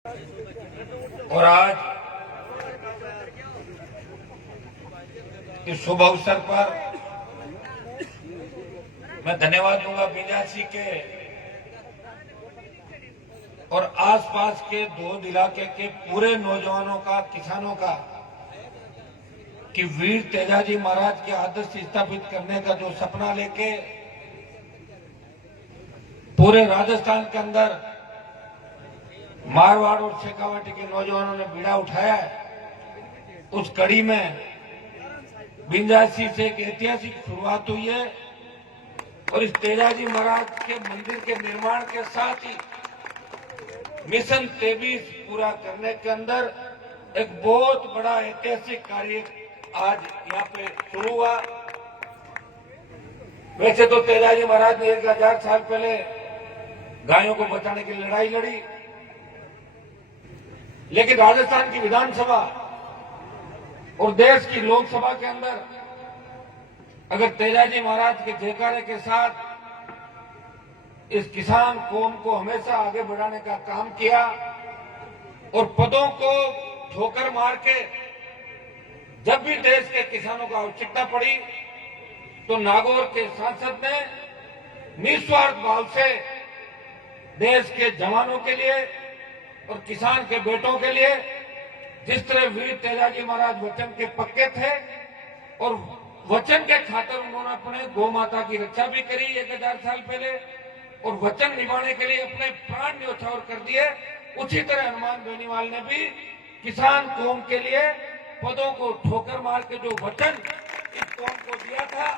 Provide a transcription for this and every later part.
और आज इस शुभ अवसर पर मैं धन्यवाद दूंगा बीजासी के और आसपास के दो इलाके के पूरे नौजवानों का, किसानों का, कि वीर तेजाजी महाराज के आदर्श स्थापित करने का जो सपना लेके पूरे राजस्थान के अंदर मारवाड़ और शेखावाटी के नौजवानों ने बीड़ा उठाया है, उस कड़ी में बिंजासी से एक ऐतिहासिक शुरुआत हुई है। और इस तेजाजी महाराज के मंदिर के निर्माण के साथ ही मिशन 23 पूरा करने के अंदर एक बहुत बड़ा ऐतिहासिक कार्य आज यहाँ पे शुरू हुआ। वैसे तो तेजाजी महाराज ने 1000 साल पहले गायों को बचाने की लड़ाई लड़ी, लेकिन राजस्थान की विधानसभा और देश की लोकसभा के अंदर अगर तेजाजी महाराज के जयकारे के साथ इस किसान कौम को हमेशा आगे बढ़ाने का काम किया और पदों को ठोकर मार के जब भी देश के किसानों को आवश्यकता पड़ी तो नागौर के सांसद ने निस्वार्थ भाव से देश के जवानों के लिए और किसान के बेटों के लिए, जिस तरह वीर तेजाजी महाराज वचन के पक्के थे और वचन के खातिर उन्होंने अपने गौ माता की रक्षा भी करी 1000 साल पहले और वचन निभाने के लिए अपने प्राण न्यौछावर कर दिए, उसी तरह हनुमान बेनीवाल ने भी किसान कौम के लिए पदों को ठोकर मार के जो वचन इस कौम को दिया था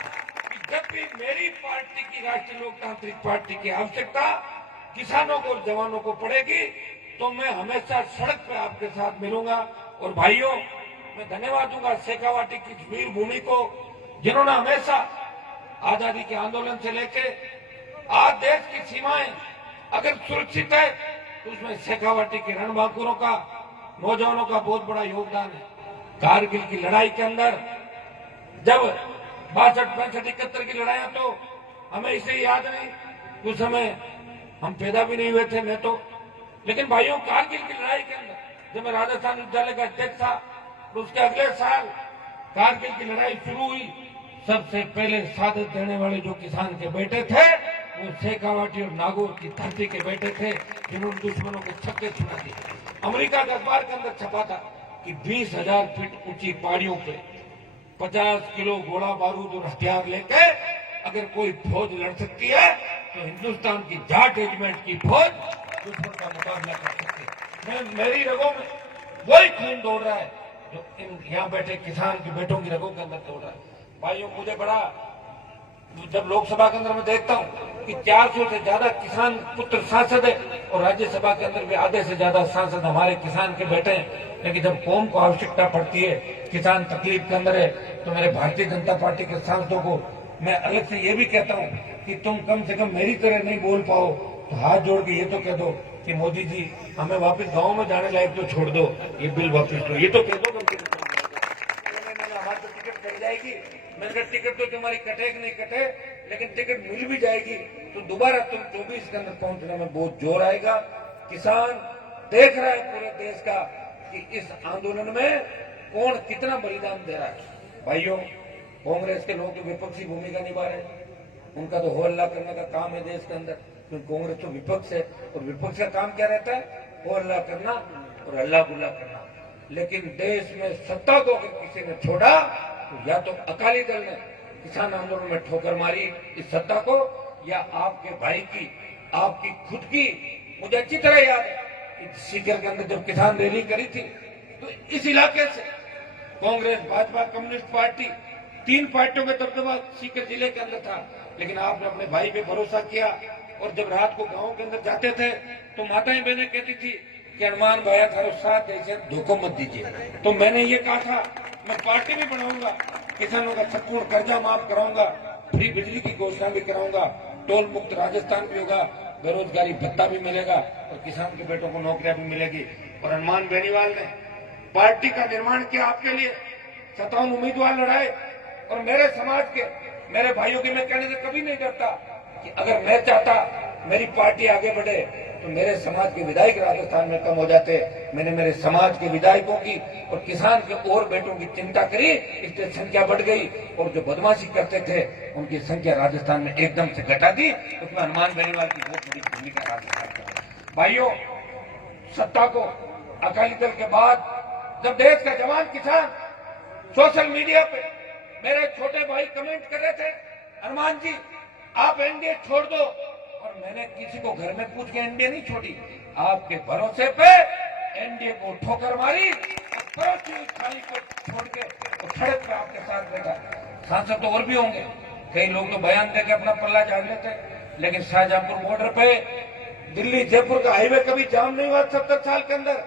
कि जब भी मेरी पार्टी की, राष्ट्रीय लोकतांत्रिक पार्टी की आवश्यकता किसानों को और जवानों को पड़ेगी तो मैं हमेशा सड़क पे आपके साथ मिलूंगा। और भाइयों, मैं धन्यवाद दूंगा शेखावाटी की वीर भूमि को, जिन्होंने हमेशा आजादी के आंदोलन से लेके आज देश की सीमाएं अगर सुरक्षित है तो उसमें शेखावाटी के रणबांकुरों का, नौजवानों का बहुत बड़ा योगदान है। कारगिल की लड़ाई के अंदर जब 62, 65, 71 की लड़ाइयां तो हमें इसे याद नहीं, उस समय हम पैदा भी नहीं हुए थे, मैं तो। लेकिन भाइयों, कारगिल की लड़ाई के अंदर जब मैं राजस्थान विद्यालय का अध्यक्ष था तो उसके अगले साल कारगिल की लड़ाई शुरू हुई, सबसे पहले शहादत देने वाले जो किसान के बेटे थे वो शेखावाटी और नागौर की धरती के बेटे थे, जिन्होंने दुश्मनों के छक्के छुड़ा दिए। अमेरिका के अखबार के अंदर छपा था कि 20,000 फीट ऊंची पहाड़ियों पे 50 किलो गोला बारूद और हथियार लेके अगर कोई फौज लड़ सकती है तो हिंदुस्तान की जाट रेजिमेंट की फौज दुश्मन का मुकाबला कर सकती है। मेरी रगों में वही खून दौड़ रहा है जो इन यहाँ बैठे किसान के बेटों की रगों के अंदर दौड़ रहा है। भाइयों, मुझे बड़ा, जब लोकसभा के अंदर मैं देखता हूँ कि 400 से ज्यादा किसान पुत्र सांसद है और राज्यसभा के अंदर भी आधे से ज्यादा सांसद हमारे किसान के बेटे हैं, लेकिन जब कौम को आवश्यकता पड़ती है, किसान तकलीफ के अंदर है, तो मेरे भारतीय जनता पार्टी के सांसदों को मैं अलग से ये भी कहता हूँ कि तुम कम से कम मेरी तरह नहीं बोल पाओ तो हाथ जोड़ के ये तो कह दो कि मोदी जी हमें वापस गाँव में जाने लायक तो छोड़ दो, ये बिल वापस दो, ये तो कह दो। हमारी तो टिकट कट जाएगी, मैंने कहा टिकट तो तुम्हारी कटे कि नहीं कटे, लेकिन टिकट मिल भी जाएगी तो दोबारा तुम 24 के अंदर पहुंचने में बहुत जोर आएगा। किसान देख रहा है पूरे देश का कि इस आंदोलन में कौन कितना बलिदान दे रहा है। भाइयों, कांग्रेस के लोग विपक्षी भूमिका निभा रहे हैं, उनका तो हो हल्ला करने का काम है देश के अंदर, क्योंकि कांग्रेस तो विपक्ष है और विपक्ष का काम क्या रहता है? हो हल्ला करना और हल्ला गुल्ला करना। लेकिन देश में सत्ता को अगर किसी ने छोड़ा तो या तो अकाली दल ने किसान आंदोलन में ठोकर मारी इस सत्ता को, या आपके भाई की, आपकी खुद की। मुझे अच्छी तरह याद है कि सीकर के अंदर जब किसान रैली करी थी तो इस इलाके से कांग्रेस, भाजपा, कम्युनिस्ट पार्टी, 3 पार्टियों का दबदबा सीकर जिले के अंदर था, लेकिन आपने अपने भाई पे भरोसा किया। और जब रात को गांव के अंदर जाते थे तो माताएं बहनें कहती थी कि हनुमान भाया थारो साथ जैसे धोखा मत दीजिए। तो मैंने ये कहा था मैं पार्टी भी बनाऊंगा, किसानों का संपूर्ण कर्जा माफ कराऊंगा, फ्री बिजली की घोषणा भी कराऊंगा, टोल मुक्त राजस्थान भी होगा, बेरोजगारी भत्ता भी मिलेगा और किसान के बेटों को नौकरियां भी मिलेगी। और हनुमान बेनीवाल ने पार्टी का निर्माण किया आपके लिए, 57 उम्मीदवार लड़ाए और मेरे समाज के, मेरे भाइयों के मैं कहने से कभी नहीं डरता कि अगर मैं चाहता मेरी पार्टी आगे बढ़े तो मेरे समाज के विधायक राजस्थान में कम हो जाते। मैंने मेरे समाज के विधायकों की और किसान के और बेटों की चिंता करी, इससे संख्या बढ़ गई और जो बदमाशी करते थे उनकी संख्या राजस्थान में एकदम से घटा दी। उसमें हनुमान बेनीवाल की बहुत बड़ी भूमिका राजस्थान की। भाइयों, सत्ता को अकाली दल के बाद जब देश का जवान किसान सोशल मीडिया पे मेरे छोटे भाई कमेंट कर रहे थे, हनुमान जी आप एनडीए छोड़ दो, और मैंने किसी को घर में पूछ के एनडीए नहीं छोड़ी, आपके भरोसे पे एनडीए को ठोकर मारी, खाली को छोड़ के सड़क पे आपके साथ बैठा। सांसद तो और भी होंगे, कई लोग तो बयान देकर अपना पल्ला झाड़ लेते, लेकिन शाहजहांपुर बॉर्डर पे दिल्ली जयपुर का हाईवे कभी जाम नहीं हुआ 70 साल के अंदर,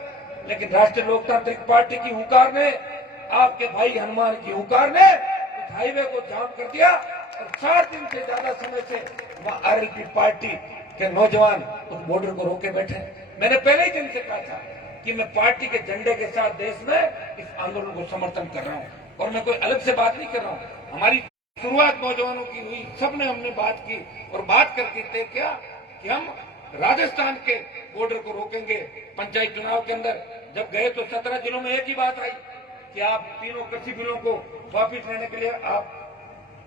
लेकिन राष्ट्रीय लोकतांत्रिक पार्टी की हुंकार ने, आपके भाई हनुमान की हुंकार ने उस हाईवे को जाम कर दिया और 4 दिन से ज्यादा समय से वहां आरएलपी पार्टी के नौजवान उस बॉर्डर को रोके बैठे। मैंने पहले ही दिन से कहा था कि मैं पार्टी के झंडे के साथ देश में इस आंदोलन को समर्थन कर रहा हूं और मैं कोई अलग से बात नहीं कर रहा हूं। हमारी शुरुआत नौजवानों की हुई, सबने हमने बात की और बात करके तय किया कि हम राजस्थान के बॉर्डर को रोकेंगे। पंचायत चुनाव के अंदर जब गए तो 17 जिलों में एक ही बात आई कि आप तीनों कृषि बिलों को वापिस लेने के लिए आप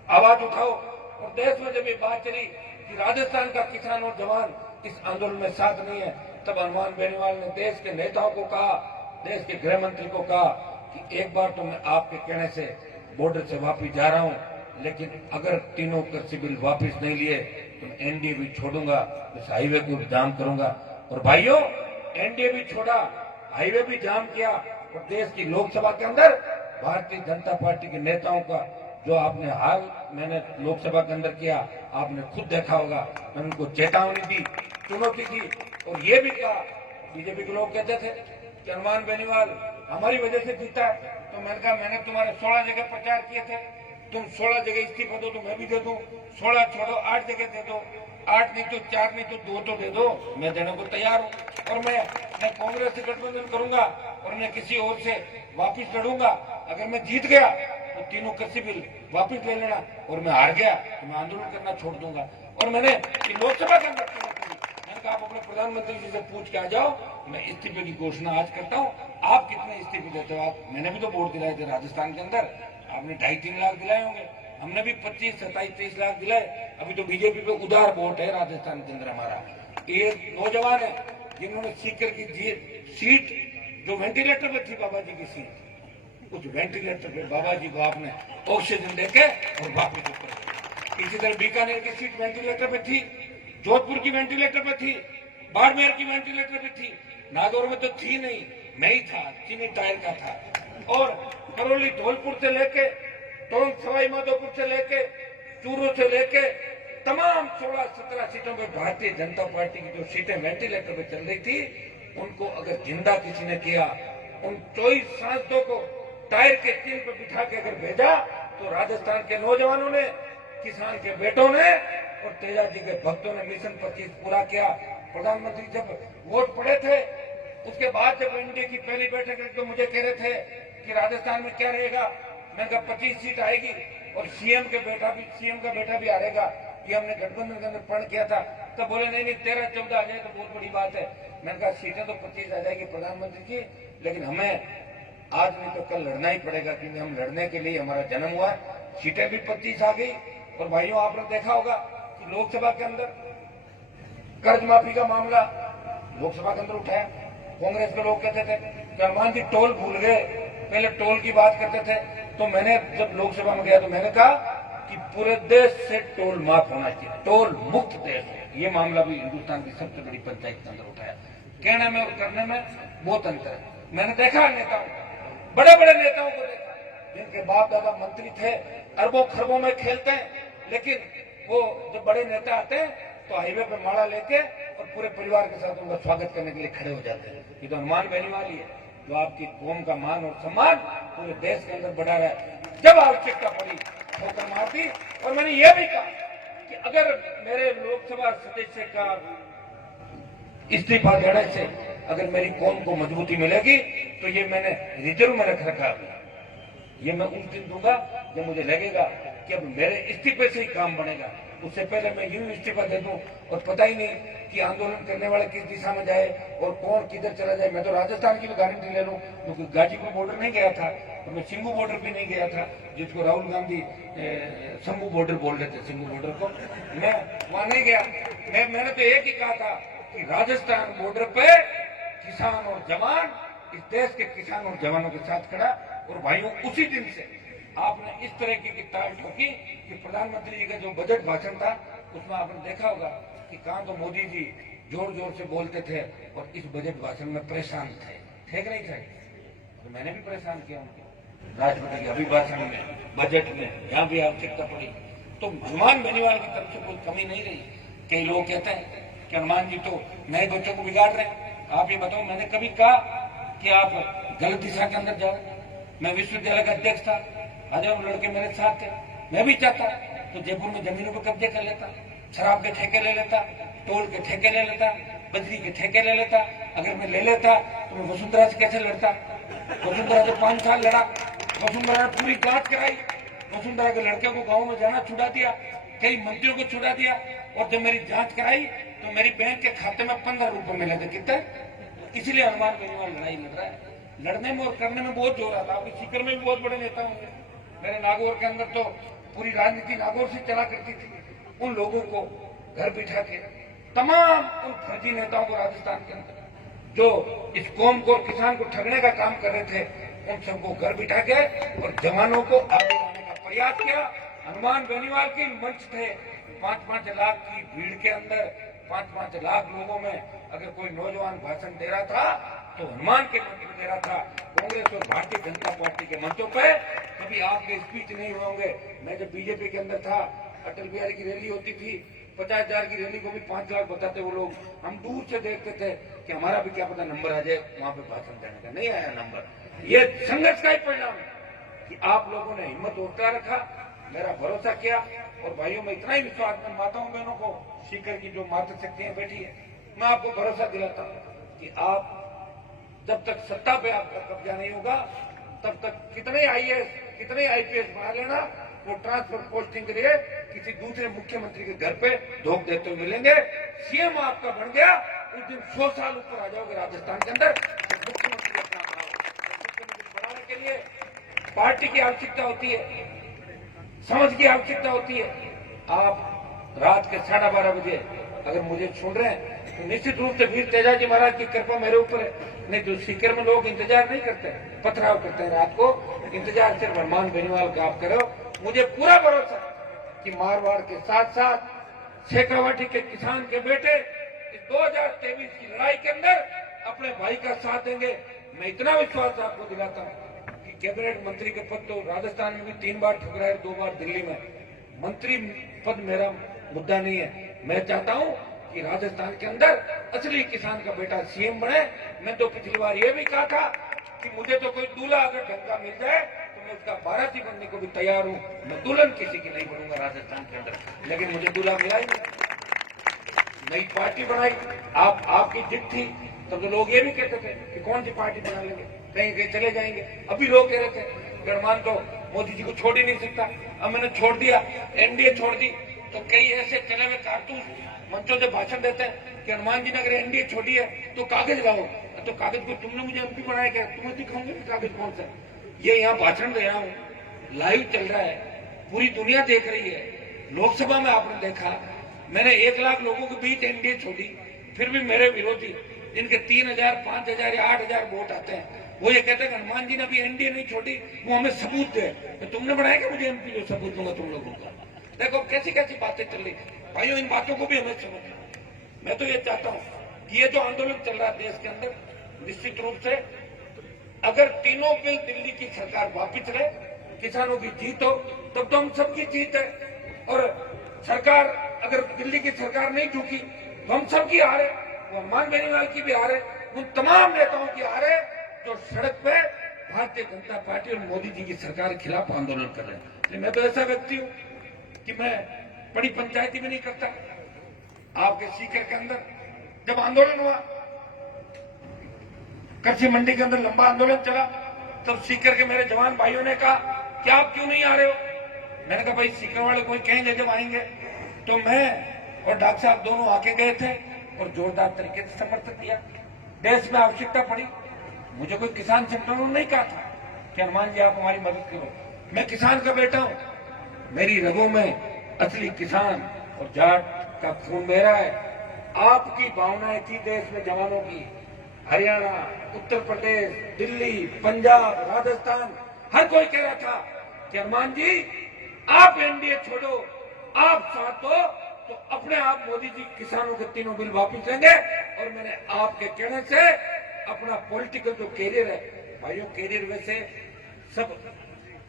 आवाज उठाओ। और देश में जब ये बात चली कि राजस्थान का किसान और जवान इस आंदोलन में साथ नहीं है, तब हनुमान बेनीवाल ने देश के नेताओं को कहा, देश के गृह मंत्री को कहा कि एक बार तो मैं आपके कहने से बॉर्डर से वापिस जा रहा हूं, लेकिन अगर तीनों कृषि बिल वापिस नहीं लिए तो मैं एनडीए भी छोड़ूंगा, इस हाईवे को भी जाम करूंगा। और भाइयों, एनडीए भी छोड़ा, हाईवे भी जाम किया और देश की लोकसभा के अंदर भारतीय जनता पार्टी के नेताओं का जो आपने हाल मैंने लोकसभा के अंदर किया, आपने खुद देखा होगा। मैंने उनको चेतावनी दी, चुनौती दी और ये भी कहा, बीजेपी के लोग कहते थे कि हनुमान बेनीवाल हमारी वजह से जीता है, तो मैंने कहा मैंने तुम्हारे 16 जगह प्रचार किए थे, तुम 16 जगह इस्तीफा दो तो मैं भी दे दूं, 16 छोड़ो 8 जगह दे दो, 8 नहीं तो 4 नहीं तो 2 तो दे दो, मैं देने को तैयार हूँ। और मैं कांग्रेस से गठबंधन करूंगा और मैं किसी और से वापिस लड़ूंगा। अगर मैं जीत गया तो तीनों कृषि बिल वापिस ले लेना, और मैं हार गया तो मैं आंदोलन करना छोड़ दूंगा। और मैंने लोकसभा के अंदर मैंने कहा आप अपने प्रधानमंत्री जी से पूछ के आ जाओ, मैं इस्तीफे की घोषणा आज करता हूँ, आप कितने इस्तीफे देते हो। आप मैंने भी तो वोट दिलाए थे राजस्थान के अंदर, आपने 2.5-3 लाख दिलाए होंगे, हमने भी 25, 27, 23 लाख दिलाए। अभी तो बीजेपी पे उदार वोट है राजस्थान के अंदर हमारा। एक नौजवान है जिन्होंने सीकर की सीट जो वेंटिलेटर पे थी, बाबा जी की सीट, उस वेंटिलेटर पे बाबा जी को आपने ऑक्सीजन देके और वापिस ऊपर। इसी तरह बीकानेर की सीट वेंटिलेटर पे थी, जोधपुर की वेंटिलेटर पे थी, बाड़मेर की वेंटिलेटर पे थी, नागौर में तो थी नहीं, मैं ही था, चीनी टायर का था। और करौली धौलपुर से लेके टोंक सवाई माधोपुर से लेके चूरू से लेके तमाम 16-17 सीटों पे भारतीय जनता पार्टी की जो सीटें वेंटिलेटर पे चल रही थी, उनको अगर जिंदा किसी ने किया, उन 24 सांसदों को टायर के चिन्ह पे बिठा के अगर भेजा, तो राजस्थान के नौजवानों ने, किसान के बेटों ने और तेजा जी के भक्तों ने मिशन 25 पूरा किया। प्रधानमंत्री जब वोट पड़े थे, उसके बाद जब एनडीए की पहली बैठक तो मुझे कह रहे थे कि राजस्थान में क्या रहेगा, मैंने कहा 25 सीट आएगी और सीएम का बेटा भी हारेगा, ये हमने गठबंधन के अंदर प्रण किया था। तब बोले नहीं 13-14 आ जाए तो बहुत बड़ी बात है। मैंने कहा सीटें तो 25 आ जाएगी प्रधानमंत्री की, लेकिन हमें आज नहीं तो कल लड़ना ही पड़ेगा, क्योंकि हम लड़ने के लिए हमारा जन्म हुआ। सीटें भी 25 आ गई। और भाइयों, आपने देखा होगा कि लोकसभा के अंदर कर्ज माफी का मामला लोकसभा के अंदर उठाया। कांग्रेस के लोग कहते थे कि हनुमान जी टोल भूल गए, पहले टोल की बात करते थे। तो मैंने जब लोकसभा में गया तो मैंने कहा कि पूरे देश से टोल माफ होना चाहिए, टोल मुक्त देश है। ये मामला भी हिंदुस्तान की सबसे बड़ी पंचायत के अंदर उठाया। कहने में और करने में बहुत अंतर है। मैंने देखा नेताओं, बड़े बड़े नेताओं को देखा, जिनके बाप दादा मंत्री थे, अरबों खरबों में खेलते हैं, लेकिन वो जब बड़े नेता आते हैं तो हाईवे पे माला लेके और पूरे परिवार के साथ उनका स्वागत करने के लिए खड़े हो जाते हैं। ये तो हनुमान बेनीवाल ही है जो आपकी कौम का मान और सम्मान पूरे देश के अंदर बढ़ा रहा है। जब आवश्यकता पड़ी ठोकर मार दी। और मैंने ये भी कहा कि अगर मेरे लोकसभा सदस्य का इस्तीफा देने से अगर मेरी कौम को मजबूती मिलेगी तो ये मैंने रिजर्व में रख रखा है, ये मैं उस दिन दूंगा जब मुझे लगेगा कि अब मेरे इस्तीफे से ही काम बनेगा। उससे पहले मैं यूं इस्तीफा दे दूं और पता ही नहीं कि आंदोलन करने वाले किस दिशा में जाए और कौन किधर चला जाए। मैं तो राजस्थान की भी गारंटी ले लूं, क्योंकि गाजीपुर बॉर्डर नहीं गया था, तो मैं सिंगू बॉर्डर भी नहीं गया था, जिसको राहुल गांधी शंभू बॉर्डर बोल रहे थे, सिंगू बॉर्डर को मैं वहां नहीं गया। मैंने तो एक ही कहा था कि राजस्थान बॉर्डर पे किसान और जवान, इस देश के किसान और जवानों के साथ खड़ा। और भाइयों, उसी दिन से आपने इस तरह की ताल ठोकी कि प्रधानमंत्री जी का जो बजट भाषण था उसमें आपने देखा होगा कि कहां तो मोदी जी जोर जोर से बोलते थे और इस बजट भाषण में परेशान थे, ठीक नहीं थे? तो मैंने भी परेशान किया उनको राष्ट्रपति के अभिभाषण में, बजट में, जहां भी आवश्यकता पड़ी। तो हनुमान बेनीवाल की तरफ से कोई कमी नहीं रही। कई लोग कहते हैं कि हनुमान जी तो नए बच्चों को बिगाड़ रहे हैं। आप ये बताओ, मैंने कभी कहा कि आप गलत दिशा के अंदर जा रहे? मैं विश्वविद्यालय का अध्यक्ष था, हजारों लड़के मेरे साथ थे। मैं भी चाहता तो जयपुर में जमीनों पर कब्जे कर लेता, शराब के ठेके ले लेता, टोल के ठेके ले लेता, बजरी के ठेके ले लेता। अगर मैं ले लेता तो मैं वसुंधरा से कैसे लड़ता? वसुंधरा से 5 साल लड़ा, वसुंधरा ने पूरी जांच कराई, वसुंधरा के लड़के को गाँव में जाना छुड़ा दिया, कई मंत्रियों को छुड़ा दिया। और जब मेरी जांच कराई तो मेरी बैंक के खाते में 15 रुपए मिले थे। कितने? इसलिए हनुमान बेनीवाल लड़ाई लड़ रहा है। लड़ने में और करने में बहुत जोर आता है। आपके सीकर में भी बहुत बड़े नेता होंगे। मेरे नागौर के अंदर तो पूरी राजनीति नागौर से चला करती थी। उन लोगों को घर बिठा के, तमाम उन फर्जी नेताओं को राजस्थान के अंदर जो इस कौम को, किसान को ठगने का काम कर रहे थे, उन सबको घर बिठा के और जवानों को आगे लाने का प्रयास किया। हनुमान बेनीवाल के मंच थे, 5-5 लाख की भीड़ के अंदर 5-5 लाख लोगों में अगर कोई नौजवान भाषण दे रहा था तो हनुमान के मंच में दे रहा था। कांग्रेस और भारतीय जनता पार्टी के मंचों पे कभी आपके स्पीच नहीं हुए होंगे। मैं जब बीजेपी के अंदर था, अटल बिहारी की रैली होती थी, 50,000 की रैली को भी 5 लाख बताते वो लोग। हम दूर से देखते थे कि हमारा भी क्या पता नंबर आ जाए वहां पे भाषण देने का। नहीं आया नंबर। ये संघर्ष का ही परिणाम है कि आप लोगों ने हिम्मत होता रखा, मेरा भरोसा किया। और भाइयों में इतना ही विश्वास, में माताओं बहनों को, सीकर की जो माता शक्तियां बैठी है, मैं आपको भरोसा दिलाता हूं कि आप जब तक सत्ता पे आपका कब्जा नहीं होगा तब तक कितने आईएएस, कितने आईपीएस बना लेना, वो ट्रांसफर पोस्टिंग के लिए किसी दूसरे मुख्यमंत्री के घर पे धोख देते हुए मिलेंगे। सीएम आपका बन गया, उस दिन 100 साल ऊपर आ जाओगे राजस्थान के अंदर। तो मुख्यमंत्री अपना मुख्यमंत्री बनाने के लिए पार्टी की आवश्यकता होती है, समझ की आवश्यकता होती है। आप रात के 12:30 बजे अगर मुझे छोड़ रहे हैं तो निश्चित रूप से वीर तेजाजी महाराज की कृपा मेरे ऊपर है। नहीं तो सीकर में लोग इंतजार नहीं करते, पथराव करते हैं रात को। इंतजार सिर्फ हनुमान बेनीवाल का आप करो। मुझे पूरा भरोसा कि मारवाड़ के साथ साथ शेखावाटी के किसान के बेटे इस 2023 की लड़ाई के अंदर अपने भाई का साथ देंगे। मैं इतना विश्वास आपको दिलाता हूं कि कैबिनेट मंत्री के पद तो राजस्थान में भी 3 बार ठुकराए, 2 बार दिल्ली में। मंत्री पद मेरा मुद्दा नहीं है। मैं चाहता हूं कि राजस्थान के अंदर असली किसान का बेटा सीएम बने। मैं तो पिछली बार ये भी कहा था कि मुझे तो कोई दूल्हा अगर ढंग का मिल जाए तो मैं उसका बाराती बनने को भी तैयार हूं। मैं दुल्हन किसी की नहीं बनूंगा राजस्थान के अंदर, लेकिन मुझे दूल्हा मिला ही नहीं। नई पार्टी बनाई, आपकी जिद थी, तब तो लोग ये भी कहते थे कि कौन सी पार्टी बना लेंगे, कहीं कहीं चले जाएंगे। अभी लोग कह रहे थे गणमान तो मोदी जी को छोड़ ही नहीं सकता। अब मैंने छोड़ दिया, एनडीए छोड़ दी, तो कई ऐसे चले हुए कारतूस मंचों से भाषण देते हैं कि हनुमान जी ने अगर एनडीए छोड़ी है तो कागज लाओ। तो कागज को तुमने मुझे एमपी बनाया क्या? तुम्हें दिखाऊंगे कागज कौन सा? ये यहाँ भाषण दे रहा हूँ, लाइव चल रहा है, पूरी दुनिया देख रही है। लोकसभा में आपने देखा, मैंने 1 लाख लोगों के बीच एनडीए छोड़ी, फिर भी मेरे विरोधी जिनके 3,000, 5,000 या 8,000 वोट आते हैं, वो ये कहते हैं कि हनुमान जी ने अभी एनडीए नहीं छोड़ी, वो हमें सबूत दे। तो तुमने बनाया क्या मुझे एमपी? जो सबूत दूंगा तुम लोगों का। देखो कैसी कैसी बातें चल रही। भाइयों, इन बातों को भी हमें समझना। मैं तो ये चाहता हूं कि ये जो आंदोलन चल रहा है देश के अंदर, निश्चित रूप से अगर तीनों बिल दिल्ली की सरकार वापिस रहे, किसानों की जीत हो, तब तो हम सबकी जीत है। और सरकार अगर दिल्ली की सरकार नहीं झुकी तो हम सबकी हार है, वो हनुमान बेनीवाल की भी हार है, उन तमाम नेताओं की हार है जो सड़क पे भारतीय जनता पार्टी और मोदी जी की सरकार के खिलाफ आंदोलन कर रहे हैं। मैं तो ऐसा व्यक्ति हूं कि मैं बड़ी पंचायती भी नहीं करता। आपके सीकर के अंदर जब आंदोलन हुआ, कृषि मंडी के अंदर लंबा आंदोलन चला, तब सीकर के मेरे जवान भाइयों ने कहा कि आप क्यों नहीं आ रहे हो? मैंने कहा भाई सीकर वाले कोई कहेंगे जब आएंगे तो मैं और डॉक्टर साहब दोनों आके गए थे और जोरदार तरीके से समर्थन दिया। देश में आवश्यकता पड़ी, मुझे कोई किसान संगठनों ने नहीं कहा था कि हनुमान जी आप हमारी मदद करो। मैं किसान का बेटा हूं, मेरी रगों में असली किसान और जाट का खून मेरा है। आपकी भावनाएं थी देश में जवानों की, हरियाणा, उत्तर प्रदेश, दिल्ली, पंजाब, राजस्थान, हर कोई कह रहा था कि हनुमान जी आप एनडीए छोड़ो, आप साथ दो तो अपने आप मोदी जी किसानों के तीनों बिल वापिस लेंगे। और मैंने आपके कहने से अपना पॉलिटिकल जो कैरियर है, भाइयों कैरियर वैसे सब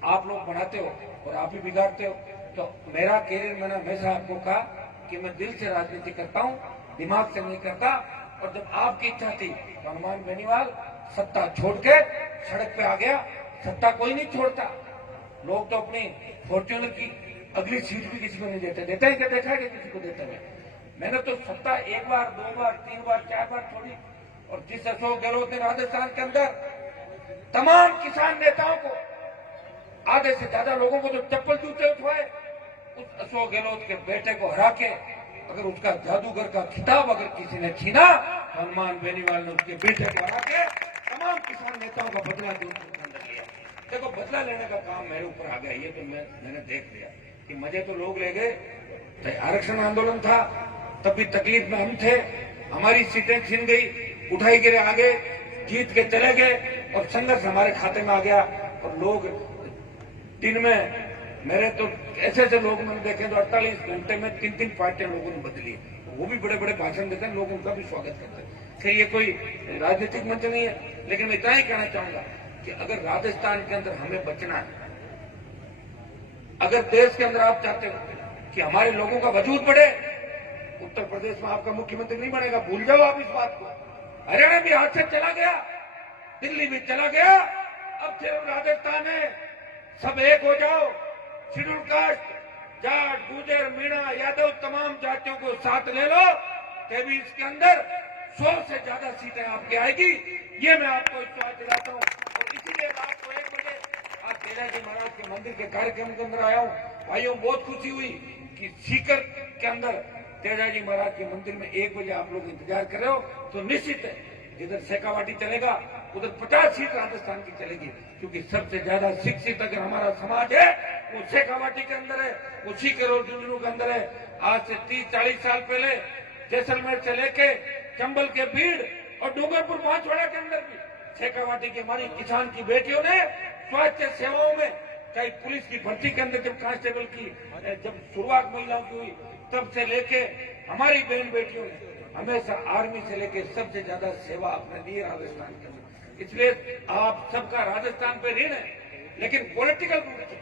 आप लोग बढ़ाते हो और आप ही बिगाड़ते हो, तो मेरा कैरियर मैंने हमेशा आपको कहा कि मैं दिल से राजनीति करता हूं, दिमाग से नहीं करता। और जब आपकी इच्छा थी तो हनुमान बेनीवाल सत्ता छोड़ के सड़क पे आ गया। सत्ता कोई नहीं छोड़ता, लोग तो अपनी फॉर्च्यूनर की अगली सीट भी किसी को नहीं देते। देते हैं क्या? देखा है कि किसी को देते हैं? मैंने तो सत्ता एक बार, दो बार, तीन बार, चार बार छोड़ी। और जिस अशोक गहलोत ने राजस्थान के अंदर तमाम किसान नेताओं को, आधे से ज्यादा लोगों को जो चप्पल जूते उठवाए, उस अशोक गहलोत के बेटे को हरा के अगर उसका जादूगर का खिताब अगर किसी ने छीना, हनुमान बेनीवाल ने उसके बेटे को हरा के तमाम किसान नेताओं का बदला लिया। देखो, बदला लेने का काम मेरे ऊपर आ गया, ये तो मैंने देख लिया कि मजे तो लोग ले गए। आरक्षण आंदोलन था तब भी तकलीफ में हम थे, हमारी सीटें छीन गई, उठाई गिरे आगे, जीत के चले गए और संघर्ष हमारे खाते में आ गया। और लोग दिन में, मेरे तो ऐसे ऐसे लोग मैंने देखे जो 48 घंटे में 3-3 पार्टियां लोगों ने बदली, वो भी बड़े बड़े भाषण देते हैं, लोग उनका भी स्वागत करते हैं। खैर ये कोई राजनीतिक मंच नहीं है, लेकिन मैं इतना ही कहना चाहूंगा कि अगर राजस्थान के अंदर हमें बचना है, अगर देश के अंदर आप चाहते हो कि हमारे लोगों का वजूद बढ़े, उत्तर प्रदेश में आपका मुख्यमंत्री नहीं बनेगा, भूल जाओ आप इस बात को। हरियाणा भी हाथ से चला गया, दिल्ली भी चला गया, अब सिर्फ राजस्थान है। सब एक हो जाओ, शेड्यूल कास्ट, जाट, गुजर, मीणा, यादव, तमाम जातियों को साथ ले लो, तभी इसके अंदर 100 से ज्यादा सीटें आपकी आएगी। ये मैं आपको विश्वास दिलाता हूँ। और इसीलिए रात को 1 बजे आज तेजाजी महाराज के मंदिर के कार्यक्रम के अंदर आया हूँ। भाइयों, बहुत खुशी हुई कि सीकर के अंदर तेजाजी महाराज के मंदिर में 1 बजे आप लोग इंतजार कर रहे हो, तो निश्चित है जिधर शेखावाटी चलेगा उधर 50 सीट राजस्थान की चलेगी, क्योंकि सबसे ज्यादा शिक्षित अगर हमारा समाज है वो शेखावाटी के अंदर है, वो सीकर और झुंझुनू के अंदर है। आज से 30-40 साल पहले जैसलमेर से लेके चंबल के भीड़ और डूंगरपुर बांसवाड़ा के अंदर भी शेखावाटी की हमारी किसान की बेटियों ने स्वास्थ्य सेवाओं में, चाहे पुलिस की भर्ती के अंदर जब कांस्टेबल की जब शुरुआत महिलाओं की हुई, तब से लेके हमारी बहन बेटियों ने हमेशा आर्मी से लेके सबसे ज्यादा सेवा आपने दी राजस्थान के अंदर। इसलिए आप सबका राजस्थान पे ऋण है, लेकिन पॉलिटिकल रूप से,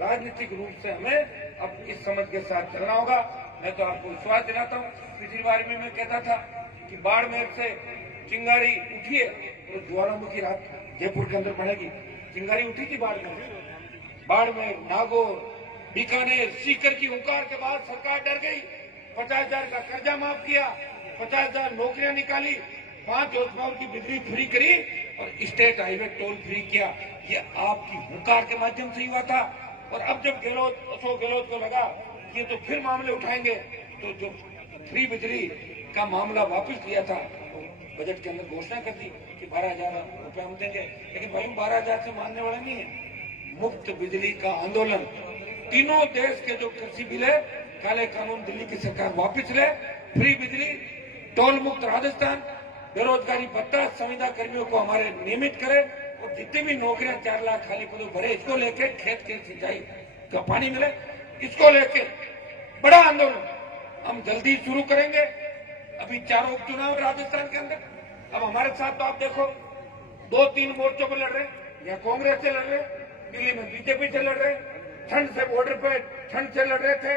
राजनीतिक रूप से हमें अब इस समझ के साथ चलना होगा। मैं तो आपको विश्वास दिलाता हूँ, पिछली बार भी मैं कहता था कि बाड़मेर से चिंगारी उठी है तो ज्वालामुखी रात जयपुर के अंदर बनेगी। चिंगारी उठी थी बाड़मेर, नागौर, बीकानेर, सीकर की हुंकार के बाद सरकार डर गई, 50,000 का कर्जा माफ किया, 50,000 नौकरियां निकाली, 5 हॉर्स की बिजली फ्री करी और स्टेट हाईवे टोल फ्री किया। ये आपकी हुंकार के माध्यम से ही हुआ था। और अब जब अशोक गहलोत को लगा कि ये तो फिर मामले उठाएंगे, तो जो फ्री बिजली का मामला वापस लिया था, तो बजट के अंदर घोषणा कर दी कि 12,000 रुपए हम देंगे। लेकिन भाई 12,000 से मानने वाले नहीं है। मुफ्त बिजली का आंदोलन, तीनों देश के जो कृषि बिल है, काले कानून दिल्ली की सरकार वापस ले, फ्री बिजली, टोल मुक्त राजस्थान, बेरोजगारी भत्ता, संविदा कर्मियों को हमारे नियमित करे और जितनी भी नौकरियां 4 लाख खाली पदों भरे, इसको लेके खेत के सिंचाई का पानी मिले, इसको लेके बड़ा आंदोलन हम जल्दी शुरू करेंगे। अभी 4 उपचुनाव राजस्थान के अंदर, अब हमारे साथ तो आप देखो 2-3 मोर्चों पर लड़ रहे हैं, या कांग्रेस से लड़ रहे हैं, दिल्ली में बीजेपी से लड़ रहे हैं, ठंड से बॉर्डर पे ठंड से लड़ रहे थे,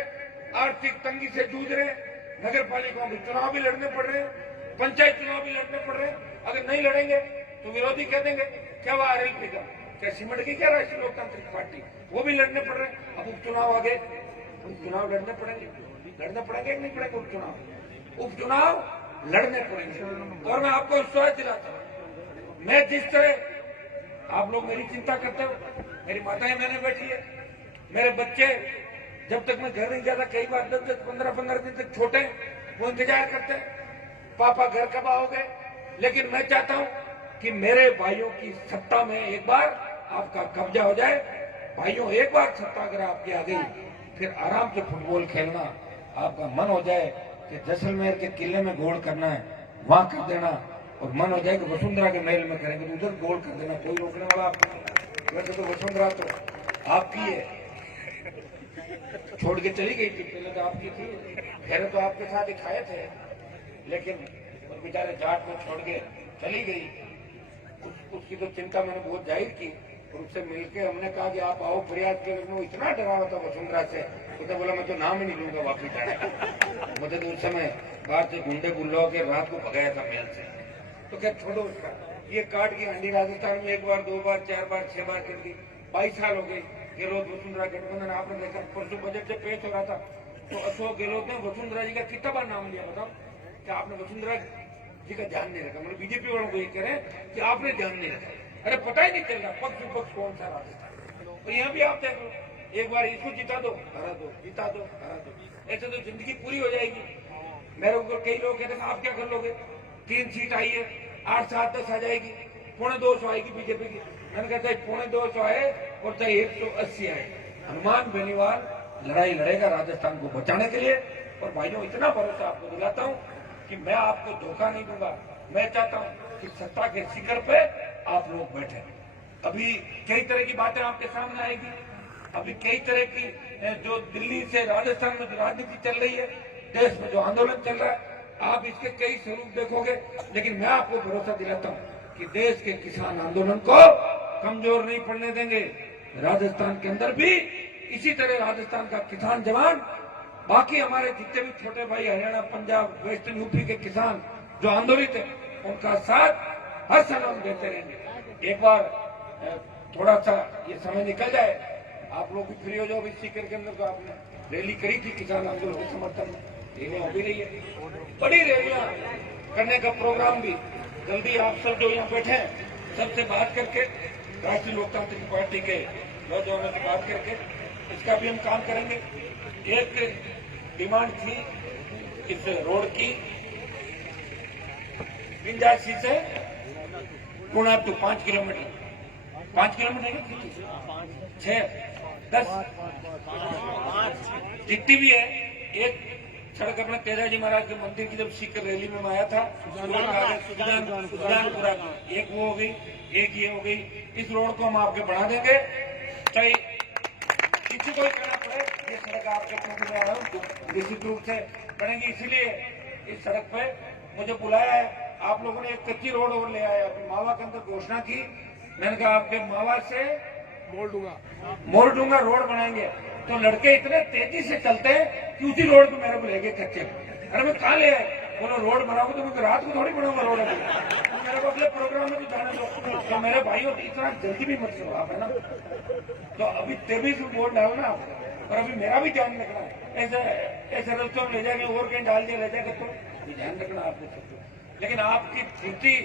आर्थिक तंगी से जूझ रहे, नगर पालिकाओं में चुनाव भी लड़ने पड़ रहे हैं, पंचायत चुनाव भी लड़ने पड़ रहे हैं। अगर नहीं लड़ेंगे तो विरोधी कह देंगे क्या वह आरएलपी का क्या सिमट गई क्या राष्ट्रीय लोकतांत्रिक पार्टी, वो भी लड़ने पड़ रहे हैं। अब उपचुनाव आ गए, उपचुनाव लड़ने पड़ेंगे कि नहीं पड़ेंगे? उपचुनाव लड़ने पड़ेंगे। और मैं आपको विश्वास दिलाता हूँ, मैं जिस तरह आप लोग मेरी चिंता करते हो, मेरी माताएं मैंने बैठी है, मेरे बच्चे जब तक मैं घर नहीं जाता कई बार 10-10, 15-15 दिन तक छोटे वो इंतजार करते हैं पापा घर कब आओगे। लेकिन मैं चाहता हूं कि मेरे भाइयों की सत्ता में एक बार आपका कब्जा हो जाए। भाइयों, एक बार सत्ता अगर आपकी आ गई फिर आराम से फुटबॉल खेलना आपका मन हो जाए कि जैसलमेर के किले में गोल करना है वहां कर देना, और मन हो जाए कि वसुंधरा के महल में करेंगे तो उधर गोल कर देना, कोई रोकने वाला आप। वैसे तो वसुंधरा तो आपकी है, छोड़ के चली गई थी, पहले तो आपकी थी, फिर तो आपके साथ ही खाए थे, लेकिन बेचारे जाट में छोड़ के चली गई। उसकी तो चिंता मैंने बहुत जाहिर की और उससे मिलके हमने कहा कि आप आओ फरियाद के। वो इतना डरा हुआ था वसुंधरा से, उसने बोला मैं तो नाम ही नहीं लूंगा वापिस जाने का। मुझे तो उस समय बाहर से गुंडे बुल्लो के रात को भगाया था महल से। तो क्या छोड़ो उसका, ये काट की हांडी राजस्थान में 1 बार 2 बार 4 बार 6 बार चल गई, 22 साल हो गए। गहलोत वसुंधरा गठबंधन आपने देखा, परसों बजट जब पेश हो रहा था तो अशोक गहलोत ने वसुंधरा जी का कितना बार नाम लिया, बताओ क्या आपने वसुंधरा जी का ध्यान नहीं रखा। मतलब बीजेपी वालों को ये कह रहे हैं कि आपने ध्यान नहीं रखा। अरे पता ही नहीं चल रहा पक्ष विपक्ष कौन सा राजस्थान। तो यहाँ भी आप देख लो, एक बार इसको जिता दो हरा दो, जिता दो हरा दो, ऐसे तो जिंदगी पूरी हो जाएगी। मेरे को कई लोग कहते हैं आप क्या कर लोगे, 3 सीट आई है, 8, 7, 10 आ जाएगी, 250 आएगी बीजेपी की। मैंने कहता है 250 आए और चाहे 180 आए, हनुमान बेनीवाल लड़ाई लड़ेगा राजस्थान को बचाने के लिए। और भाइयों, इतना भरोसा आपको दिलाता हूँ कि मैं आपको धोखा नहीं दूंगा। मैं चाहता हूँ कि सत्ता के शिखर पे आप लोग बैठे। अभी कई तरह की बातें आपके सामने आएगी, अभी कई तरह की जो दिल्ली से राजस्थान में जो राजनीति चल रही है, देश में जो आंदोलन चल रहा है, आप इसके कई स्वरूप देखोगे। लेकिन मैं आपको भरोसा दिलाता हूँ कि देश के किसान आंदोलन को कमजोर नहीं पड़ने देंगे। राजस्थान के अंदर भी इसी तरह राजस्थान का किसान जवान, बाकी हमारे जितने भी छोटे भाई हरियाणा, पंजाब, वेस्टर्न यूपी के किसान जो आंदोलित है, उनका साथ हर समय हम देते रहेंगे। एक बार थोड़ा सा ये समय निकल जाए, आप लोग भी फ्री हो जाओ। इस सीकर के अंदर तो आपने रैली करी थी किसान आंदोलन के समर्थन में, रैलियां हो भी रही है, बड़ी रैलियां करने का प्रोग्राम भी। जल्दी आप सब जो यहाँ बैठे हैं सबसे बात करके, राष्ट्रीय लोकतांत्रिक पार्टी के नौजवानों से बात करके इसका भी हम काम करेंगे। एक डिमांड थी इस रोड की, पिंजासी से पुणे टू 5 किलोमीटर, 5 किलोमीटर 6, 10 जितनी भी है। एक सड़क अपने तेजाजी महाराज के मंदिर की जब सीकर रैली में आया था, सुजानपुरा की, एक वो हो गई, एक ये हो गई। इस रोड को हम आपके बढ़ा देंगे, चाहे किसी को ही करना पड़े। ये सड़क आपके में आ रहा हूँ निश्चित रूप से बनेगी, इसीलिए इस सड़क पे मुझे बुलाया है। आप लोगों ने एक कच्ची रोड और ले आया, अपनी मावा के अंदर घोषणा की। मैंने कहा आपके मावा से मोरडूंगा रोड बनाएंगे। तो लड़के इतने तेजी से चलते हैं कि उसी रोड पे मेरे को ले गए कच्चे। अरे मैं कहाँ ले आए, बोलो रोड बनाओगे तो मैं रात को थोड़ी बनाऊंगा रोड अभी, तो मेरे को अगले प्रोग्राम में भी जाने दो। तो मेरे भाइयों इतना जल्दी भी मत करो आप, है ना। तो अभी तेजी से वोट डालना आप, और अभी मेरा भी ध्यान रखना है। ऐसे रस्तों में ले जाएंगे और कहीं डाल दिया ले जाएगा, तो ध्यान रखना आपको। लेकिन आपकी फुर्ती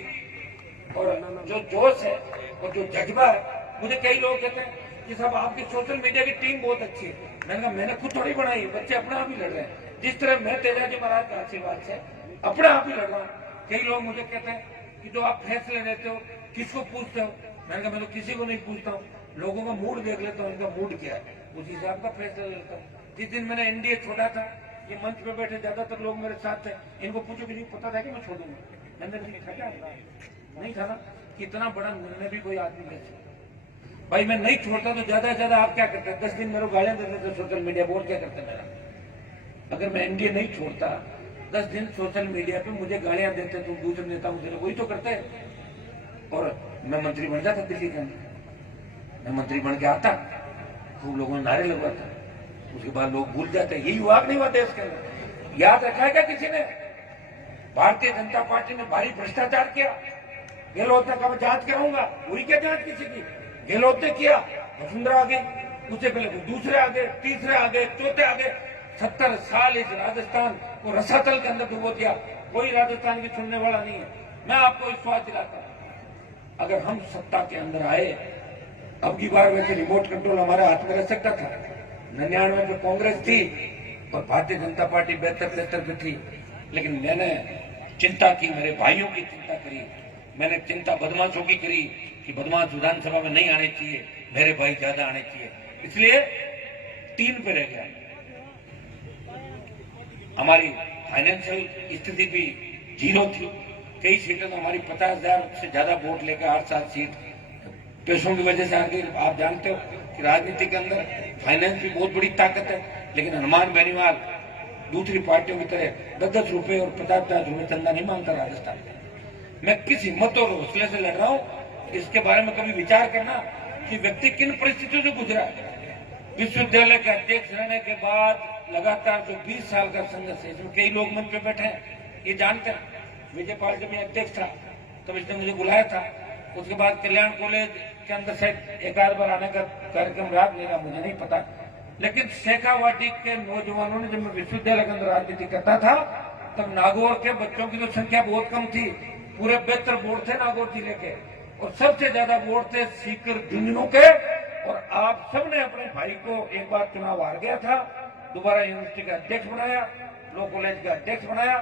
और जो जोश है और जो जज्बा है, मुझे कई लोग कहते हैं कि साहब आपकी सोशल मीडिया की टीम बहुत अच्छी है। मैंने कहा मैंने खुद थोड़ी बनाई, बच्चे अपने आप ही लड़ रहे हैं। जिस तरह मैं तेजाजी महाराज का आशीर्वाद से अपने आप ही लड़ रहा हूँ। कई लोग मुझे कहते हैं कि जो आप फैसले लेते हो किसको पूछते हो। मैंने कहा मैं तो किसी को नहीं पूछता हूँ, लोगों का मूड देख लेता हूँ, इनका मूड क्या है, उस हिसाब का फैसला लेता हूँ। जिस दिन मैंने एनडीए छोड़ा था, ये मंच पे बैठे ज्यादातर लोग मेरे साथ थे, इनको पूछो कि नहीं पता था कि मैं छोड़ूंगा। मैंने नहीं था ना, कितना बड़ा निर्णय भी कोई आदमी ले सकता। भाई मैं नहीं छोड़ता तो ज्यादा से ज्यादा आप क्या करते हैं, 10 दिन मेरे को गालियां देते थे सोशल मीडिया, बोल क्या करते मेरा। अगर मैं एनडीए नहीं छोड़ता, 10 दिन सोशल मीडिया पे मुझे गालियां देते तो दूसरे नेता मुझे वही तो करते हैं, और मैं मंत्री बन जाता दिल्ली के अंदर। मैं मंत्री बन के आता, खूब लोगों ने नारे लगवाता, उसके बाद लोग भूल जाते। यही हुआ नहीं हुआ देश के अंदर। याद रखा है क्या किसी ने? भारतीय जनता पार्टी ने भारी भ्रष्टाचार किया, गहलोत ने कहा जांच कराऊंगा, हुई क्या जांच किसी की? गहलोत ने किया, वसुंधरा आ गई, उससे पहले दूसरे आ गए, तीसरे आ गए, चौथे आ गए। 70 साल इस राजस्थान को रसातल के अंदर डुबो दिया, कोई राजस्थान की सुनने वाला नहीं है। मैं आपको विश्वास दिलाता हूं, अगर हम सत्ता के अंदर आए, अब की बार वैसे रिमोट कंट्रोल हमारे हाथ में रह सकता था, 99 में कांग्रेस थी और भारतीय जनता पार्टी 72-73 पे थी, लेकिन मैंने चिंता की, मेरे भाइयों की चिंता करी, मैंने चिंता बदमाशों की करी कि बदमाश विधानसभा में नहीं आने चाहिए, मेरे भाई ज्यादा आने चाहिए, इसलिए 3 पे रह गया। हमारी फाइनेंशियल स्थिति भी 0 थी, कई सीटें तो हमारी 50,000 से ज्यादा वोट लेकर 8-7 सीट पैसों की वजह से आ गई। आप जानते हो कि राजनीति के अंदर फाइनेंस भी बहुत बड़ी ताकत है, लेकिन हनुमान बेनीवाल दूसरी पार्टियों की तरह 10-10 रुपए और 50-50 रुपए चंदा नहीं मांगता राजस्थान में। मैं किस हिम्मत और हौसले से लड़ रहा हूँ, इसके बारे में कभी विचार करना कि व्यक्ति किन परिस्थितियों से गुजरा है। विश्वविद्यालय के अध्यक्ष रहने के बाद लगातार जो 20 साल का संघर्ष है, इसमें कई लोग मंच पे बैठे हैं, ये जानते हैं। विजयपाल जब मैं अध्यक्ष था तब इसने मुझे बुलाया था, उसके बाद कल्याण कॉलेज के अंदर से एक आध बार आने का कार्यक्रम रहा, मेरा मुझे नहीं पता, लेकिन शेखावाटी के नौजवानों ने, जब मैं विश्वविद्यालय के अंदर राजनीति करता था तब नागौर के बच्चों की तो संख्या बहुत कम थी, पूरे 72 वोट थे नागौर जिले के, और सबसे ज्यादा वोट थे सीकर झुंझुनू के। और आप सबने अपने भाई को एक बार चुनाव हार गया था, दोबारा यूनिवर्सिटी का अध्यक्ष बनाया, लॉ कॉलेज का अध्यक्ष बनाया,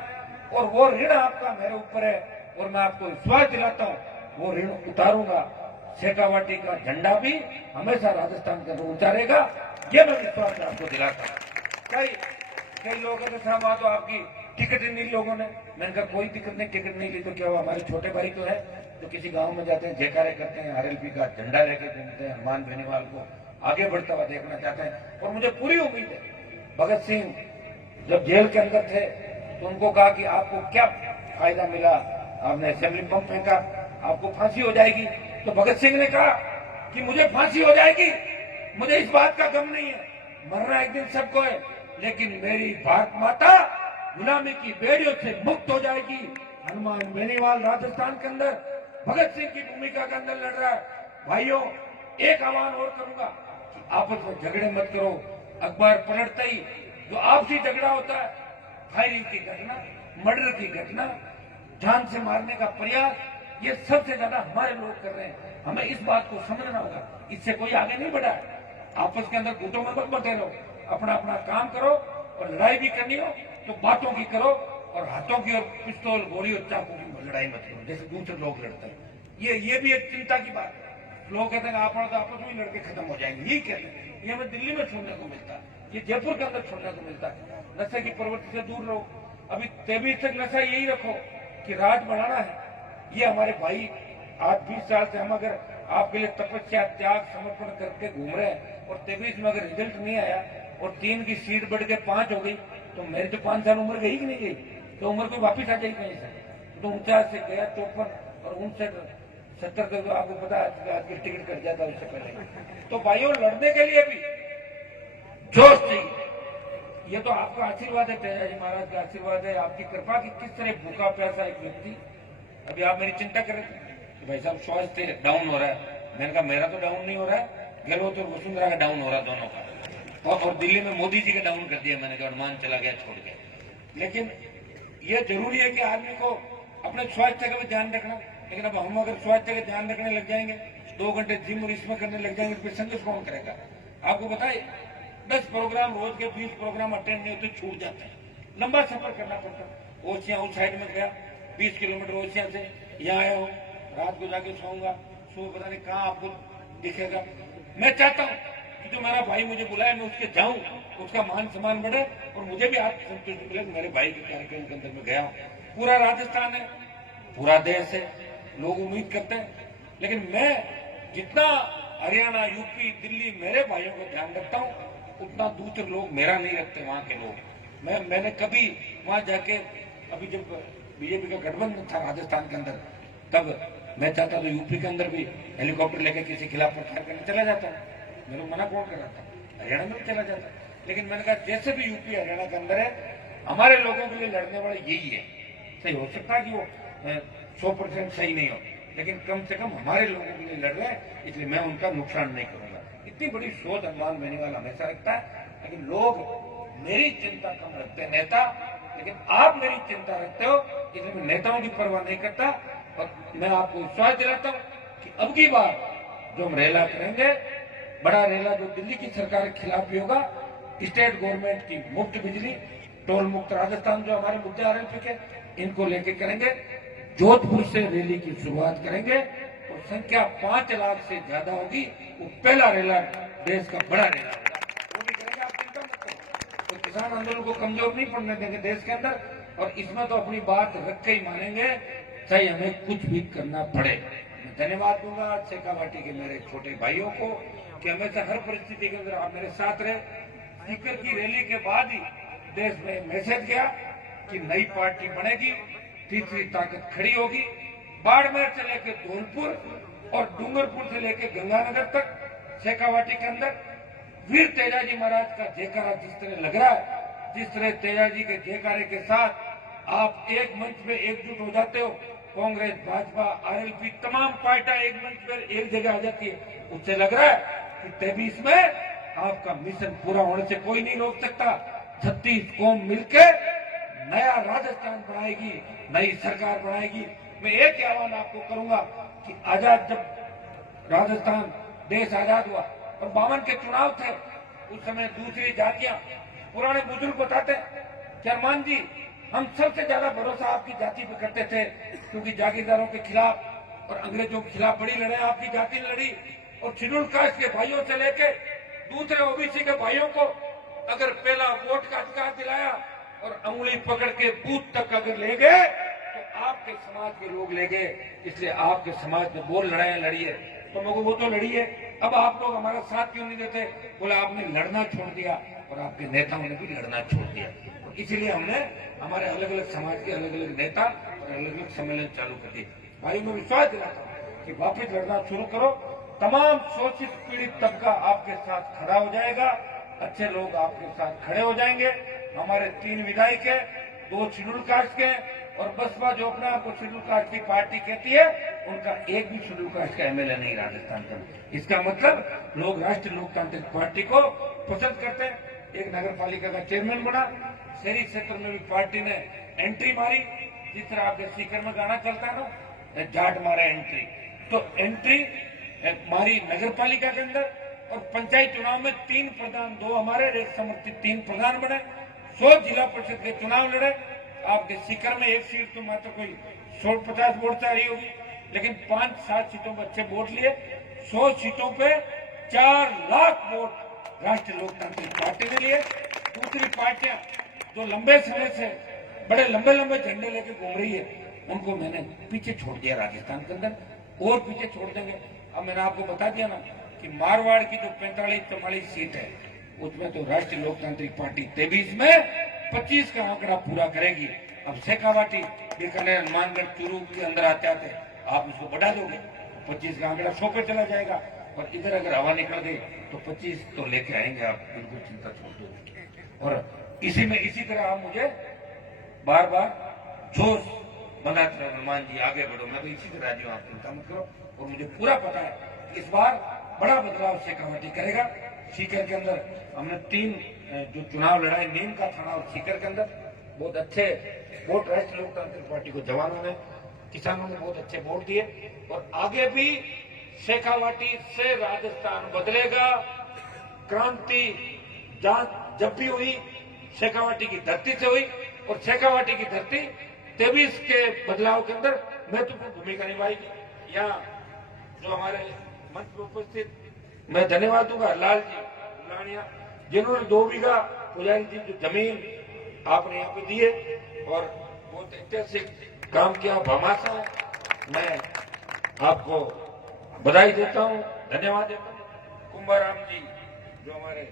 और वो ऋण आपका मेरे ऊपर है, और मैं आपको विश्वास दिलाता हूँ वो ऋण उतारूंगा। शेखावाटी का झंडा भी हमेशा राजस्थान के अंदर ऊंचा रहेगा, ये मैं विश्वास आपको दिलाता हूँ। कई लोग हैं साहब वहां तो आपकी टिकट ही नहीं लोगों ने, मैंने कहा कोई दिक्कत नहीं, टिकट नहीं ली तो क्या हुआ, हमारे छोटे भाई तो है जो किसी गांव में जाते हैं, जयकारे करते हैं, आरएलपी का झंडा लेके घूमते हैं, हनुमान बेनीवाल को आगे बढ़ता हुआ देखना चाहते हैं। और मुझे पूरी उम्मीद है, भगत सिंह जब जेल के अंदर थे तो उनको कहा कि आपको क्या फायदा मिला, आपने असेंबली बम फेंका, आपको फांसी हो जाएगी, तो भगत सिंह ने कहा कि मुझे फांसी हो जाएगी, मुझे इस बात का गम नहीं है, मरना एक दिन सबको है, लेकिन मेरी भारत माता गुलामी की बेड़ियों से मुक्त हो जाएगी। हनुमान बेनीवाल राजस्थान के अंदर भगत सिंह की भूमिका के अंदर लड़ रहा है। भाइयों, एक आह्वान और करूंगा कि आपस में झगड़े मत करो। अखबार पलटते ही जो आपसी झगड़ा होता है, फायरिंग की घटना, मर्डर की घटना, जान से मारने का प्रयास, ये सबसे ज्यादा हमारे लोग कर रहे हैं। हमें इस बात को समझना होगा, इससे कोई आगे नहीं बढ़ा है। आपस के अंदर गुटों में मत बटे रहो, अपना अपना काम करो, और लड़ाई भी करनी हो तो बातों की करो, और हाथों की और पिस्तौल गोली और चाकू की लड़ाई मत करो जैसे दूसरे लोग लड़ते हैं। ये भी एक चिंता की बात है। लोग कहते हैं आप तो आपस में लड़के खत्म हो जाएंगे, यही कहते हैं। ये हमें दिल्ली में सुनने को मिलता है, ये जयपुर के अंदर सुनने को मिलता है। नशे की प्रवृत्ति से दूर रहो। अभी 23 तक नशा यही रखो कि राज बढ़ाना है। ये हमारे भाई आज 20 साल से हम अगर आपके लिए तपस्या, त्याग, समर्पण करके घूम रहे हैं, और 23 में अगर रिजल्ट नहीं आया और 3 की सीट बढ़ के 5 हो गई, तो मेरी तो 5 साल उम्र गई कि नहीं गई, तो उम्र को वापिस आ जाएगी कहीं से। तो 49 से गया 54 और 59-70 तक तो आपको पता है आज की टिकट कट जाता है उससे पहले। तो भाइयों, लड़ने के लिए भी जोश चाहिए। ये तो आपका आशीर्वाद है, तेजा जी महाराज का आशीर्वाद है, आपकी कृपा की किस तरह भूखा प्यासा एक व्यक्ति। अभी आप मेरी चिंता कर रहे थे भाई साहब स्वास्थ्य डाउन हो रहा है, मैंने कहा मेरा तो डाउन नहीं हो रहा है, गहलोत और वसुंधरा का डाउन हो रहा है, दोनों का। और दिल्ली में मोदी जी का डाउन कर दिया मैंने, कहा हनुमान चला गया छोड़ के। लेकिन ये जरूरी है कि आदमी को अपने स्वास्थ्य का भी ध्यान रखना। लेकिन अब हम अगर स्वास्थ्य का ध्यान रखने लग जाएंगे, 2 घंटे जिम और इसमें करने लग जाएंगे, फिर संघर्ष कौन करेगा। आपको बताए 10 प्रोग्राम रोज के 20 प्रोग्राम अटेंड नहीं होते, छूट जाते हैं, लंबा सफर करना पड़ता है। ओसिया उस साइड में गया 20 किलोमीटर ओसिया से, यहाँ आया हो, रात को जाके सोऊंगा, सुबह पता नहीं कहाँ आपको दिखेगा। मैं चाहता हूँ कि जो मेरा भाई मुझे बुलाए मैं उसके जाऊं, उसका मान सम्मान बढ़े और मुझे भी आत्मसंतुष्टि मिले। मेरे भाई के कार्यक्रम के अंदर में गया हूँ। पूरा राजस्थान है, पूरा देश है, लोग उम्मीद करते हैं, लेकिन मैं जितना हरियाणा, यूपी, दिल्ली मेरे भाइयों को ध्यान रखता हूँ, उतना दूसरे लोग मेरा नहीं रखते। वहां के लोग मैंने कभी वहां जाके, अभी जब बीजेपी का गठबंधन था राजस्थान के अंदर, तब मैं चाहता तो यूपी के अंदर भी हेलीकॉप्टर लेकर किसी खिलाफ प्रचार करने चला जाता। मेरे मना कौन कर रहा था, हरियाणा में भी चला जाता। लेकिन मैंने कहा जैसे भी यूपी हरियाणा के अंदर है, हमारे लोगों के लिए लड़ने वाले यही है। सही हो सकता है कि वो 100% सही नहीं हो, लेकिन कम से कम हमारे लोगों के लिए लड़ रहे हैं, इसलिए मैं उनका नुकसान नहीं करूंगा। इतनी बड़ी सोच हनुमान बेनीवाल हमेशा रखता है, लेकिन लोग मेरी चिंता कम रखते हैं, नेता, लेकिन आप मेरी चिंता रखते हो, इसलिए मैं नेताओं की परवाह नहीं करता। और मैं आपको विश्वास दिलाता हूँ कि अब की बार जो हम रेला करेंगे, बड़ा रेला जो दिल्ली की सरकार के खिलाफ भी होगा, स्टेट गवर्नमेंट की मुफ्त बिजली, टोल मुक्त राजस्थान, जो हमारे मुद्दे आरएलपी के, इनको लेके करेंगे। जोधपुर से रैली की शुरुआत करेंगे और संख्या 5 लाख से ज्यादा होगी। वो पहला रैला देश का बड़ा रैला होगा, वो भी करेंगे, आप चिंता मत करो। तो किसान आंदोलन को कमजोर नहीं पड़ने देंगे देश के अंदर, और इसमें तो अपनी बात रख के ही मानेंगे, चाहे हमें कुछ भी करना पड़े। मैं धन्यवाद दूंगा शेखावाटी के मेरे छोटे भाइयों को कि हमेशा हर परिस्थिति के अंदर आप मेरे साथ रहे। सीकर की रैली के बाद ही देश में मैसेज गया कि नई पार्टी बनेगी, तीसरी ताकत खड़ी होगी। बाड़मेर से लेकर धौलपुर और डूंगरपुर से लेकर गंगानगर तक शेखावाटी के अंदर वीर तेजाजी महाराज का जयकारा जिस तरह लग रहा है, जिस तरह तेजाजी के जयकारे के साथ आप एक मंच में एकजुट हो जाते हो, कांग्रेस, भाजपा, आरएलपी, तमाम पार्टियां एक मंच पर एक जगह आ जाती है, उससे लग रहा है कि 23 में आपका मिशन पूरा होने से कोई नहीं रोक सकता। 36 कौम मिलकर नया राजस्थान बनाएगी, नई सरकार बनाएगी। मैं एक ही आह्वान आपको करूंगा कि आजाद, जब राजस्थान देश आजाद हुआ और 52 के चुनाव थे, उस समय दूसरी जातियां, पुराने बुजुर्ग बताते कि अरमान जी, हम सबसे ज्यादा भरोसा आपकी जाति पे करते थे, क्योंकि जागीरदारों के खिलाफ और अंग्रेजों के खिलाफ बड़ी लड़ाई आपकी जाति ने लड़ी। और शेड्यूल कास्ट के भाइयों से लेके दूसरे ओबीसी के भाइयों को अगर पहला वोट का अधिकार दिलाया और अंगुली पकड़ के बूथ तक अगर ले गए, तो आपके समाज के लोग ले गए। इसलिए आपके समाज ने वो लड़ाइयां लड़ी है, तो मगर वो तो लड़ी है। अब आप लोग हमारा साथ क्यों नहीं देते? बोले आपने लड़ना छोड़ दिया और आपके नेताओं ने भी लड़ना छोड़ दिया। इसीलिए हमने हमारे अलग अलग समाज के अलग अलग नेता और अलग अलग सम्मेलन चालू कर दिए। भाई, मैं विश्वास दिलाता हूँ कि वापिस लड़ना शुरू करो। तमाम शोषित पीड़ित तबका आपके साथ खड़ा हो जाएगा, अच्छे लोग आपके साथ खड़े हो जाएंगे। हमारे 3 विधायक है, 2 शेड्यूल कास्ट के, और बसपा जो अपने आप को शेड्यूल कास्ट की पार्टी कहती है, उनका एक भी शेड्यूल कास्ट का एमएलए नहीं राजस्थान का। इसका मतलब लोग राष्ट्रीय लोकतांत्रिक पार्टी को पसंद करते हैं। एक नगर पालिका का चेयरमैन बना, शहरी क्षेत्र में भी पार्टी ने एंट्री मारी। जिस तरह आपके सीकर में गाना चलता है ना, जाट मारा एंट्री, तो एंट्री मारी नगर पालिका के अंदर। और पंचायत चुनाव में 3 प्रधान, 2 हमारे, एक समर्थित 3 प्रधान बने। 100 जिला परिषद के चुनाव लड़े। आपके सीकर में एक सीट तो मात्र कोई 150 वोट से आई होगी, लेकिन 5-7 सीटों पर अच्छे वोट लिए। 100 सीटों पे 4 लाख वोट राष्ट्रीय लोकतांत्रिक पार्टी ने लिए। दूसरी पार्टियां जो लंबे समय से बड़े लंबे लंबे झंडे लेके घूम रही है, उनको मैंने पीछे छोड़ दिया राजस्थान के अंदर, और पीछे छोड़ देंगे। अब मैंने आपको बता दिया ना कि मारवाड़ की जो 45-44 सीट है, उसमें तो राष्ट्रीय लोकतांत्रिक पार्टी 23 में 25 का आंकड़ा पूरा करेगी। अब शेखावाटी, बीकानेर, हनुमानगढ़, चूरू के अंदर आते आते आप इसको बढ़ा दोगे, 25 का आंकड़ा 100 पे चला जाएगा। और इधर अगर हवा निकल गई तो 25 तो लेके आएंगे आप, बिल्कुल चिंता छोड़ दो। और इसी तरह आप मुझे बार बार जोश बनाते रहो, हनुमान जी आगे बढ़ो। मैं भी इसी तरह जी, आप चिंता मत करो। और मुझे पूरा पता है इस बार बड़ा बदलाव शेखावाटी करेगा। सीकर के अंदर हमने 3 जो चुनाव लड़ाए, नीम का थाना और सीकर के अंदर बहुत अच्छे वोट राष्ट्रीय लोकतांत्रिक पार्टी को जवानों ने, किसानों ने बहुत अच्छे वोट दिए। और आगे भी शेखावाटी से राजस्थान बदलेगा। क्रांति जब भी हुई शेखावाटी की धरती से हुई, और शेखावाटी की धरती 23 के बदलाव के अंदर महत्वपूर्ण भूमिका निभाएगी। यहाँ जो हमारे मंच में उपस्थित, मैं धन्यवाद दूंगा लाल जी दुलानिया, जिन्होंने 2 बीघा पुजारी जी जो जमीन आपने यहाँ पे दिए और बहुत ऐतिहासिक काम किया, भामाशा है। मैं आपको बधाई देता हूँ, धन्यवाद देता हूँ। कुंभाराम जी जो हमारे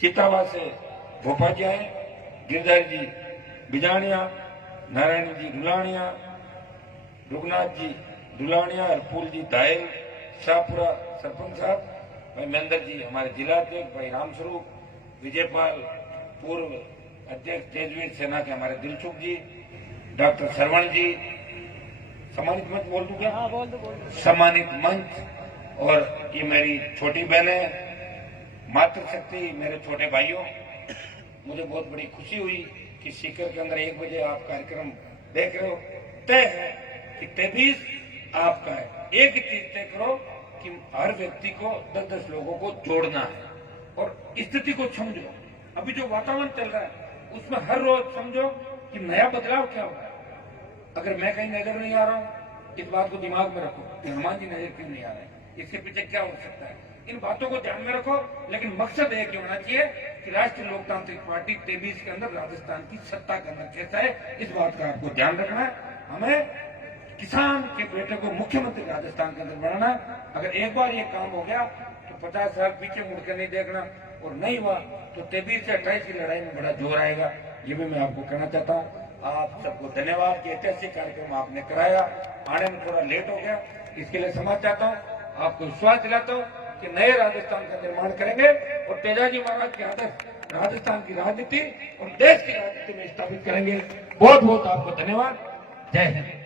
चितावा से भोपाल जी आए, गिरधारी जी बिजानिया, नारायण जी दुलानिया, रुगनाथ जी दुलानिया, हरपुल जी दायल, शाहपुरा सरपंच साहब, भाई महेंद्र जी हमारे जिला अध्यक्ष, भाई रामस्वरूप, विजयपाल, पूर्व अध्यक्ष तेजवीर सेना के हमारे दिलसुख जी, डॉक्टर श्रवण जी, सम्मानित मंच बोल दूं क्या? हाँ, बोल दो। सम्मानित मंच, और ये मेरी छोटी बहनें, मातृशक्ति, मेरे छोटे भाइयों, मुझे बहुत बड़ी खुशी हुई कि सीकर के अंदर 1 बजे आप कार्यक्रम देख रहे हो। तय है कि 23 आपका है। एक चीज तय करो कि हर व्यक्ति को 10-10 लोगों को जोड़ना है, और स्थिति को समझो अभी जो वातावरण चल रहा है उसमें हर रोज समझो कि नया बदलाव क्या होगा। अगर मैं कहीं नजर नहीं आ रहा हूँ, इस बात को दिमाग में रखो कि हनुमान जी नजर क्यों नहीं आ रहे, इसके पीछे क्या हो सकता है, इन बातों को ध्यान में रखो। लेकिन मकसद एक ही होना चाहिए कि राष्ट्रीय लोकतांत्रिक पार्टी 23 के अंदर राजस्थान की सत्ता का अंदर कैसा है, इस बात का आपको ध्यान रखना है। हमें किसान के बेटे को मुख्यमंत्री राजस्थान के अंदर बनाना। अगर एक बार ये काम हो गया तो 50 साल पीछे मुड़कर नहीं देखना, और नहीं हुआ तो 23 से 28 की लड़ाई में बड़ा जोर आएगा। ये भी मैं आपको कहना चाहता हूँ। आप सबको धन्यवाद कि ऐतिहासिक कार्यक्रम आपने कराया। आने में थोड़ा लेट हो गया, इसके लिए क्षमा चाहता हूँ। आपको विश्वास दिलाता हूँ कि नए राजस्थान का निर्माण करेंगे और तेजाजी महाराज के आदर्श राजस्थान की राजनीति और देश की राजनीति में स्थापित करेंगे। बहुत बहुत आपको धन्यवाद। जय हिंद।